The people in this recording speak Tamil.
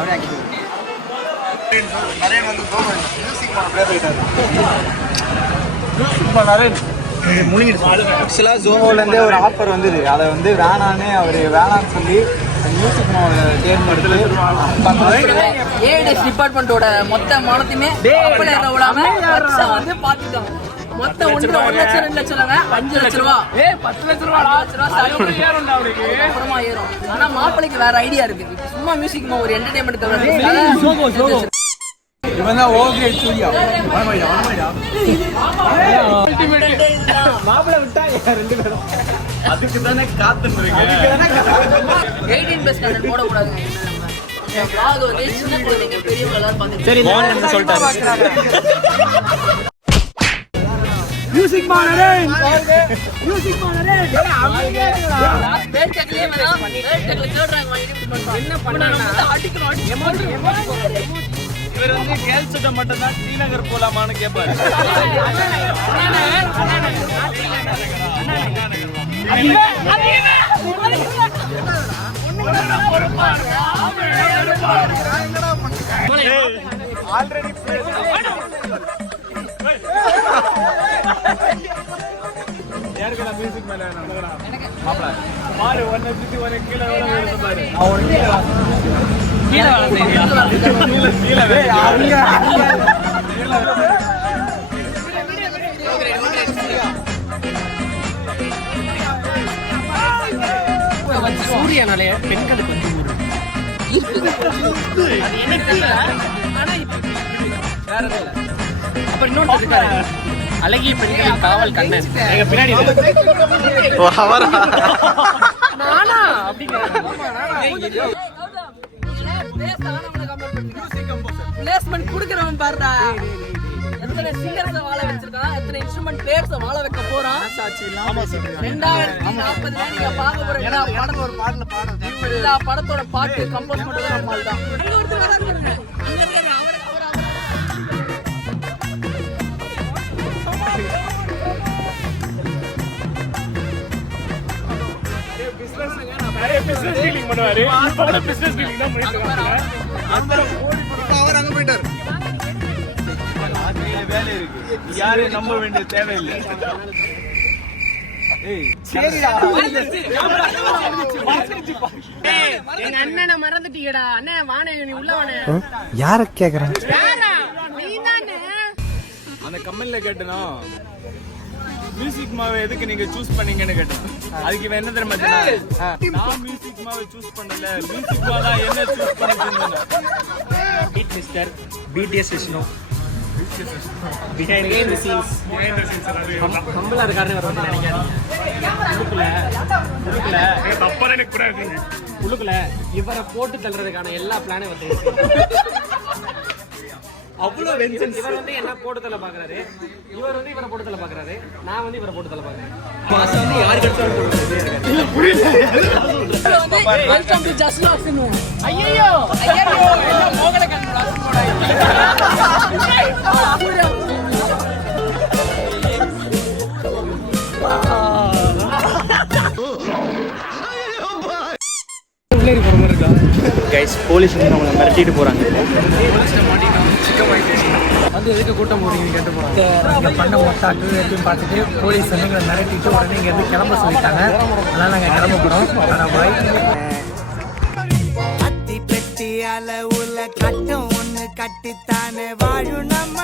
அவரே ஆக்கி நரேன் வந்து மியூசிக் ப்ளே பண்ணிட்டாரு. ஆக்சுவலாக ஜோமோலேருந்தே ஒரு ஆஃபர் வந்தது. அதை வந்து வேணான்னு அவர் வேணான்னு சொல்லி மியூசிக் தேர்ந்தெடுத்து ஏஐடிஎஸ் டிபார்ட்மெண்ட்டோட மொத்த மானத்தையுமே விடாம வந்து பார்த்துட்டாங்க. மொத்தம் 1 லட்சம் 2 லட்சம் 5 லட்ச ரூபா 10 லட்ச ரூபா அப்புறமா ஏறும். ஆனா மாப்பிள்ளைக்கு வேற ஐடியா இருக்கு. சும்மா மியூசிக் ஒரு என்டர்டைன்மெண்ட் தவிர இவன் தான் ஓகே சூர்யா மாப்பிள்ளை விட்டா 2 பேரும் அதுக்கு தானே காத்துருக்கீங்க. 18+ போடக்கூடாது. சின்ன குழந்தைங்க பெரியவங்க எல்லாரும் பார்த்து சொல்லிட்டாங்க. மியூசிக் மானரே மியூசிக் மானரே என்ன பண்ணாங்கன்னா இவர் வந்து கேர்ள்ஸ்கிட்ட மட்டும்தான் ஸ்ரீநகர் போலாமான்னு கேட்பாரு. ஆல்ரெடி யாருக்கா மியூசிக் மேல மாப்பிள மாறு ஒன்ன சுத்தி ஒரு கீழே விழுந்து பாரு. அவன் கீழே சூரியனாலே பெண்களுக்கு வந்து அப்ப இன்னொன்று இருக்காரு, அழகிய பெண்களின் காவல் கண்ணன். எங்க பின்னாடி நானா பிளேஸ்மெண்ட் குடுக்குறவன் பாருடா. எத்தனை சிங்கர்ஸ வாழ வச்சிருக்கான், எத்தனை இன்ஸ்ட்ருமெண்ட் பிளேயர்ஸ வாழ வைக்க போறான். 2040 நீங்க பார்க்க போற எல்லா படத்தோட பாட்டு கம்போஸ் பண்றது நம்மால் தான். பிசினஸ் டீலிங் பண்ணுவாரு. இப்ப பிசினஸ் டீலிங் தான் பண்ணிட்டு இருக்காங்க. அவர் அங்க போயிட்டாரு. வேலை இருக்கு, யாரையும் நம்ப வேண்டிய தேவையில்லை. எங்க அண்ணனை மறந்துட்டீங்கடா. அண்ணன் வானே, நீ உள்ள வானே. யார கேக்குறேன்? அந்த கமெண்ட்ல கேட்டனும் மியூசிக் மாவை எதுக்கு நீங்க சூஸ் பண்ணீங்கன்னு கேட்டேன். அதுக்கு இவன் என்ன தெரியுமா நான் மியூசிக் மாவை சூஸ் பண்ணல, மியூசிக் மாவா என்ன சூஸ் பண்ணிருந்தேன். பீட் mister BTS Vishnu behind the scenes ஹம்பலா இருக்காருன்னு வர வந்து நினைக்காதீங்க. உள்ளுக்குள்ள இவரை போட்டு தள்ளுறதுக்கான எல்லா பிளானும் வந்து அவ்வளோ வெஞ்சன்ஸ். இவர் வந்து என்ன போட்டு தள்ள பாக்குறாரு, இவர் வந்து இவரை போட்டு தள்ள பாக்குறாரு, நான் வந்து இவரை போட்டு தள்ள பாக்குறேன். மாசம் வந்து யாரு கிடைச்சாலும் வெல்கம் டு ஜஸ்ட் லாஸ். ஐயோ என்ன மோகன கண்ணோட கைஸ், போலீஸ் வந்து நம்மளை மிரட்டிட்டு போறாங்க. வந்து எதுக்கு கூட்டம் போடுறீங்கன்னு கேட்டு போகிறாங்க. இங்கே பண்ண மொத்தாக்கு எப்படின்னு பார்த்துட்டு போலீஸ் வந்து எங்களை மிரட்டிட்டு உடனே இங்கேருந்து கிளம்ப சொல்லிட்டாங்க. அதனால் நாங்கள் கிளம்ப போகிறோம். பாய். அத்தி பெட்டி அளவுல கட்டம் ஒன்று கட்டித்தானே வாழும் நம்ம